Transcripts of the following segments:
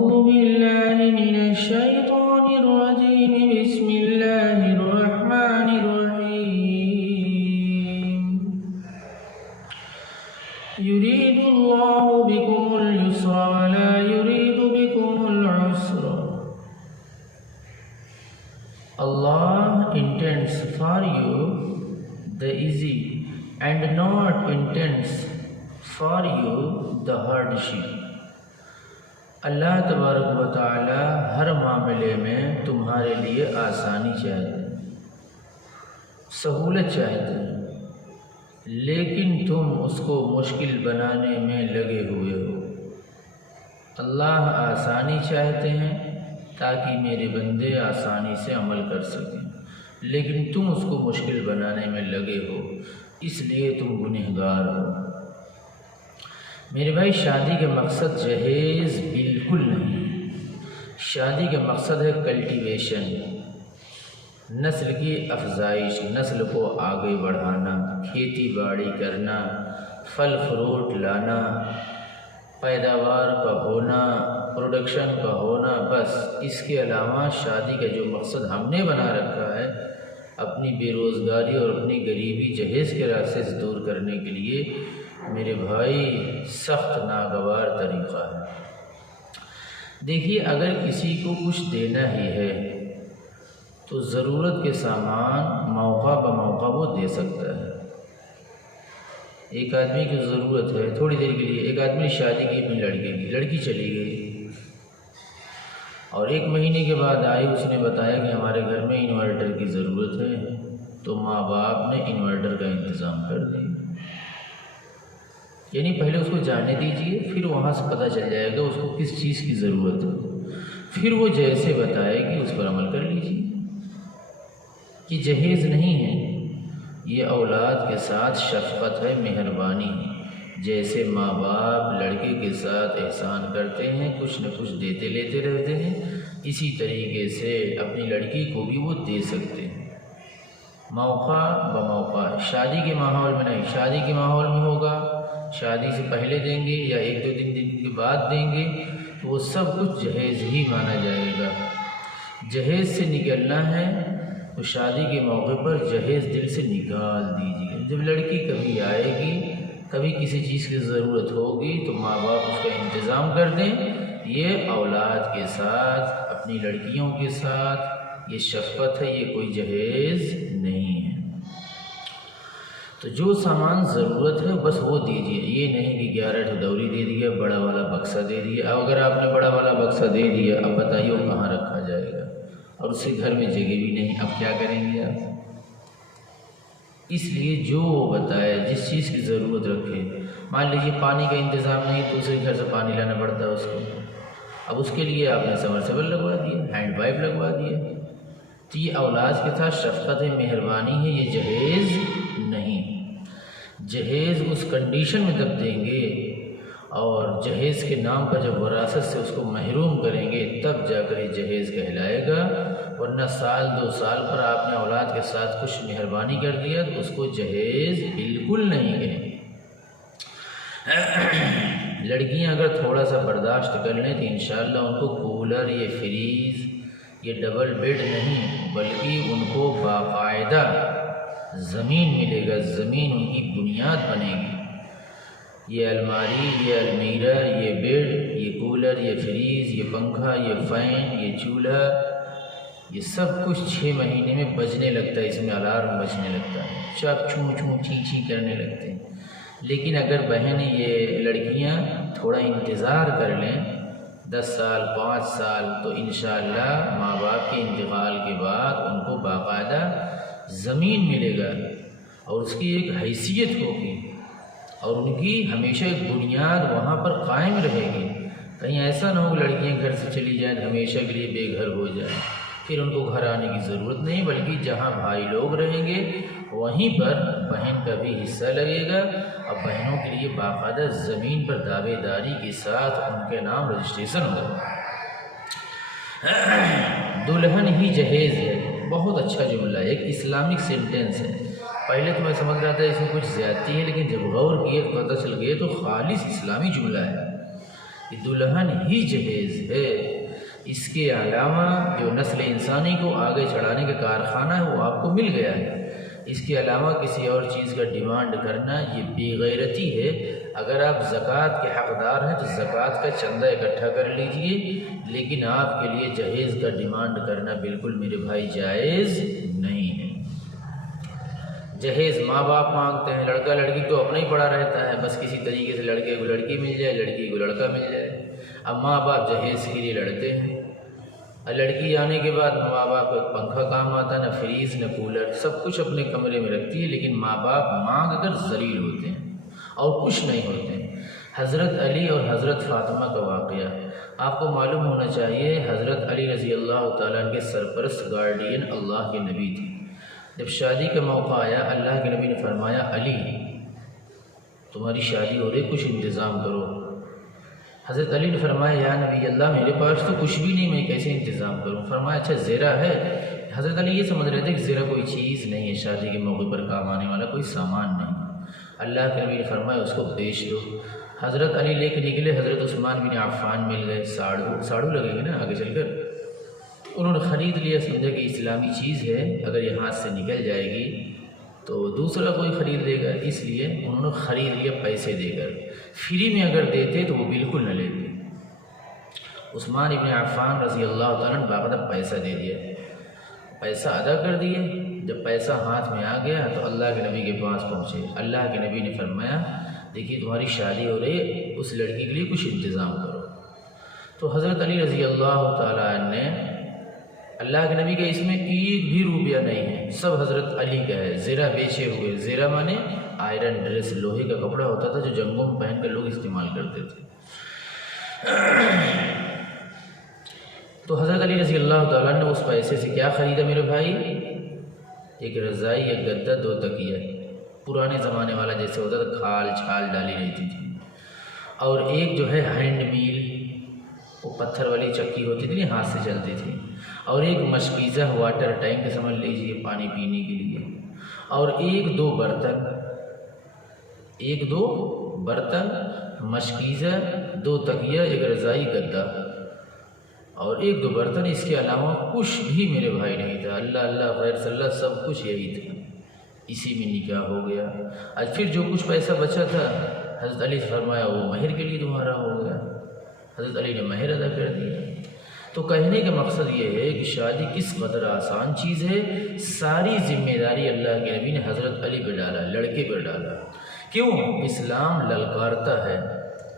أعوذ بالله من الشيطان الرجيم بسم الله الرحمن الرحيم يريد الله بكم اليسر ولا يريد بكم العسر. Allah intends for you the easy and not intends for you the hardship. اللہ تبارک و تعالی ہر معاملے میں تمہارے لیے آسانی چاہتے ہیں، سہولت چاہتے ہیں، لیکن تم اس کو مشکل بنانے میں لگے ہوئے ہو۔ اللہ آسانی چاہتے ہیں تاکہ میرے بندے آسانی سے عمل کر سکیں، لیکن تم اس کو مشکل بنانے میں لگے ہو، اس لیے تم گنہگار ہو۔ میرے بھائی، شادی کا مقصد جہیز بالکل نہیں، شادی کا مقصد ہے کلٹیویشن، نسل کی افزائش، نسل کو آگے بڑھانا، کھیتی باڑی کرنا، پھل فروٹ لانا، پیداوار کا ہونا، پروڈکشن کا ہونا، بس اس کے علاوہ شادی کا جو مقصد ہم نے بنا رکھا ہے اپنی بے روزگاری اور اپنی غریبی جہیز کے راستے سے دور کرنے کے لیے، میرے بھائی سخت ناگوار طریقہ ہے۔ دیکھیے، اگر کسی کو کچھ دینا ہی ہے تو ضرورت کے سامان موقع بموقع وہ دے سکتا ہے۔ ایک آدمی کی ضرورت ہے تھوڑی دیر کے لیے، ایک آدمی نے شادی کی اپنی لڑکی کی، لڑکی چلی گئی اور 1 مہینے کے بعد آئی، اس نے بتایا کہ ہمارے گھر میں انورٹر کی ضرورت ہے، تو ماں باپ نے انورٹر کا انتظام کر دیا۔ یعنی پہلے اس کو جانے دیجئے، پھر وہاں سے پتہ چل جائے گا اس کو کس چیز کی ضرورت ہے، پھر وہ جیسے بتائے گی اس پر عمل کر لیجئے۔ یہ جہیز نہیں ہے، یہ اولاد کے ساتھ شفقت ہے، مہربانی ہے۔ جیسے ماں باپ لڑکے کے ساتھ احسان کرتے ہیں، کچھ نہ کچھ دیتے لیتے رہتے ہیں، اسی طریقے سے اپنی لڑکی کو بھی وہ دے سکتے ہیں، موقع بموقع۔ شادی کے ماحول میں نہیں، شادی کے ماحول میں ہوگا شادی سے پہلے دیں گے یا 1-2 دن کے بعد دیں گے تو وہ سب کچھ جہیز ہی مانا جائے گا۔ جہیز سے نکلنا ہے تو شادی کے موقع پر جہیز دل سے نکال دیجیے۔ جب لڑکی کبھی آئے گی، کبھی کسی چیز کی ضرورت ہوگی تو ماں باپ اس کا انتظام کر دیں۔ یہ اولاد کے ساتھ، اپنی لڑکیوں کے ساتھ یہ شفقت ہے، یہ کوئی جہیز نہیں ہے۔ تو جو سامان ضرورت ہے بس وہ دیجیے، یہ نہیں کہ 11 دوری دے دیا، بڑا والا بکسا دے دیا۔ اب اگر آپ نے بڑا والا بکسا دے دیا، اب بتائیے وہ کہاں رکھا جائے گا، اور اس سے گھر میں جگہ بھی نہیں، اب کیا کریں گے آپ؟ اس لیے جو وہ بتائے، جس چیز کی ضرورت رکھے۔ مان لیجیے پانی کا انتظام نہیں تو اسے گھر سے پانی لانا پڑتا ہے اس کو، اب اس کے لیے آپ نے سمرسیبل لگوا دیا، ہینڈ پائپ لگوا دیا۔ تو یہ اولاد کے ساتھ شفقت ہے، مہربانی ہے، یہ جہیز نہیں۔ جہیز اس کنڈیشن میں تب دیں گے اور جہیز کے نام پر جب وراثت سے اس کو محروم کریں گے تب جا کر یہ جہیز کہلائے گا، ورنہ 1-2 سال پر آپ نے اولاد کے ساتھ کچھ مہربانی کر دیا تو اس کو جہیز بالکل نہیں کہیں۔ لڑکیاں اگر تھوڑا سا برداشت کر لیں تو انشاءاللہ ان کو کولر، یہ فریج، یہ ڈبل بیڈ نہیں بلکہ ان کو باقاعدہ زمین ملے گا، زمین ان کی بنیاد بنے گی۔ یہ الماری، یہ المیرہ، یہ بیڈ، یہ کولر، یہ فریج، یہ پنکھا، یہ فین، یہ چولہا، یہ سب کچھ 6 مہینے میں بجنے لگتا ہے، اس میں الارم بجنے لگتا ہے، چاپ چھوں چھوں چیں چیں کرنے لگتے ہیں۔ لیکن اگر بہن یہ لڑکیاں تھوڑا انتظار کر لیں 10 سال 5 سال تو انشاءاللہ ماں باپ کے انتقال کے بعد ان کو باقاعدہ زمین ملے گا اور اس کی ایک حیثیت ہوگی اور ان کی ہمیشہ ایک بنیاد وہاں پر قائم رہے گی۔ کہیں ایسا نہ ہو کہ لڑکیاں گھر سے چلی جائیں ہمیشہ کے لیے بے گھر ہو جائیں، پھر ان کو گھر آنے کی ضرورت نہیں، بلکہ جہاں بھائی لوگ رہیں گے وہیں پر بہن کا بھی حصہ لگے گا اور بہنوں کے لیے باقاعدہ زمین پر دعوے داری کے ساتھ ان کے نام رجسٹریشن ہوگا۔ دلہن ہی جہیز ہے، بہت اچھا جملہ ہے، ایک اسلامک سینٹینس ہے۔ پہلے تو میں سمجھ رہا تھا اس میں کچھ زیادتی ہے، لیکن جب غور کیے پتہ چل گئے تو خالص اسلامی جملہ ہے۔ یہ دلہن ہی جہیز ہے، اس کے علاوہ جو نسل انسانی کو آگے چڑھانے کا کارخانہ ہے وہ آپ کو مل گیا ہے، اس کے علاوہ کسی اور چیز کا ڈیمانڈ کرنا یہ بے غیرتی ہے۔ اگر آپ زکوٰۃ کے حقدار ہیں تو زکوٰۃ کا چندہ اکٹھا کر لیجئے، لیکن آپ کے لیے جہیز کا ڈیمانڈ کرنا بالکل میرے بھائی جائز نہیں ہے۔ جہیز ماں باپ مانگتے ہیں، لڑکا لڑکی تو اپنا ہی پڑا رہتا ہے، بس کسی طریقے سے لڑکے کو لڑکی مل جائے، لڑکی کو لڑکا مل جائے۔ اب ماں باپ جہیز کے لیے لڑتے ہیں، اور لڑکی آنے کے بعد ماں باپ کا پنکھا کام آتا ہے، نہ فریز نہ کولر، سب کچھ اپنے کمرے میں رکھتی ہے، لیکن ماں باپ مانگ کر ذلیل ہوتے ہیں اور خوش نہیں ہوتے ہیں۔ حضرت علی اور حضرت فاطمہ کا واقعہ آپ کو معلوم ہونا چاہیے۔ حضرت علی رضی اللہ تعالیٰ عنہ کے سرپرست گارڈین اللہ کے نبی تھے۔ جب شادی کا موقع آیا، اللہ کے نبی نے فرمایا علی تمہاری شادی ہو رہی، کچھ انتظام کرو۔ حضرت علی نے فرمایا یا نبی اللہ میرے پاس تو کچھ بھی نہیں، میں کیسے انتظام کروں؟ فرمایا اچھا زیرہ ہے؟ حضرت علی یہ سمجھ رہے تھے کہ زیرہ کوئی چیز نہیں ہے، شادی کے موقع پر کام آنے والا کوئی سامان نہیں۔ اللہ کے نبی نے فرمایا اس کو بیچ دو۔ حضرت علی لے کے نکلے، حضرت عثمان بن عفان مل گئے، ساڑھو لگیں گے نا آگے چل کر، انہوں نے خرید لیا، سمجھا کہ اسلامی چیز ہے، اگر یہ ہاتھ سے نکل جائے گی تو دوسرا کوئی خرید لے گا، اس لیے انہوں نے خرید لیا پیسے دے کر۔ فری میں اگر دیتے تو وہ بالکل نہ لیتے۔ عثمان بن عفان رضی اللہ تعالیٰ نے باقاعدہ پیسہ دے دیا، پیسہ ادا کر دیے۔ جب پیسہ ہاتھ میں آ گیا تو اللہ کے نبی کے پاس پہنچے۔ اللہ کے نبی نے فرمایا دیکھیے تمہاری شادی ہو رہی ہے، اس لڑکی کے لیے کچھ انتظام کرو۔ تو حضرت علی رضی اللہ تعالیٰ عنہ نے اللہ کے نبی کا اس میں ایک بھی روپیہ نہیں ہے، سب حضرت علی کا ہے، زیرہ بیچے ہوئے۔ زیرہ مانے آئرن ڈریس، لوہے کا کپڑا ہوتا تھا جو جنگوں میں پہن کر لوگ استعمال کرتے تھے۔ تو حضرت علی رضی اللہ تعالیٰ نے اس پیسے سے کیا خریدا میرے بھائی؟ ایک رضائی، ایک گدا، 2 تکیہ، پرانے زمانے والا جیسے ہوتا تھا، کھال چھال ڈالی رہتی تھی، اور ایک جو ہے ہینڈ میل، وہ پتھر والی چکی ہوتی تھی، ہاتھ سے چلتی تھی، اور ایک مشکیزہ واٹر ٹینک سمجھ لیجیے پانی پینے کے لیے، اور ایک دو برتن، مشکیزہ، 2 تکیہ، ایک رضائی، گدا، اور 1-2 برتن۔ اس کے علاوہ کچھ بھی میرے بھائی نہیں تھا۔ اللہ اللہ خیر صلی اللہ، سب کچھ یہی تھا۔ اسی میں نکاح ہو گیا۔ آج پھر جو کچھ پیسہ بچا تھا حضرت علی سے فرمایا وہ مہر کے لیے تمہارا ہو گیا۔ حضرت علی نے مہر ادا کر دیا۔ تو کہنے کا مقصد یہ ہے کہ شادی کس قدر آسان چیز ہے، ساری ذمہ داری اللہ کے نبی نے حضرت علی پہ ڈالا، لڑکے پہ ڈالا۔ کیوں؟ اسلام للکارتا ہے،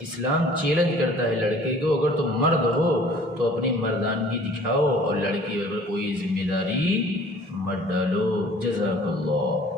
اسلام چیلنج کرتا ہے لڑکے کو، اگر تم مرد ہو تو اپنی مردانگی دکھاؤ، اور لڑکی پر کوئی ذمہ داری مت ڈالو۔ جزاک اللہ۔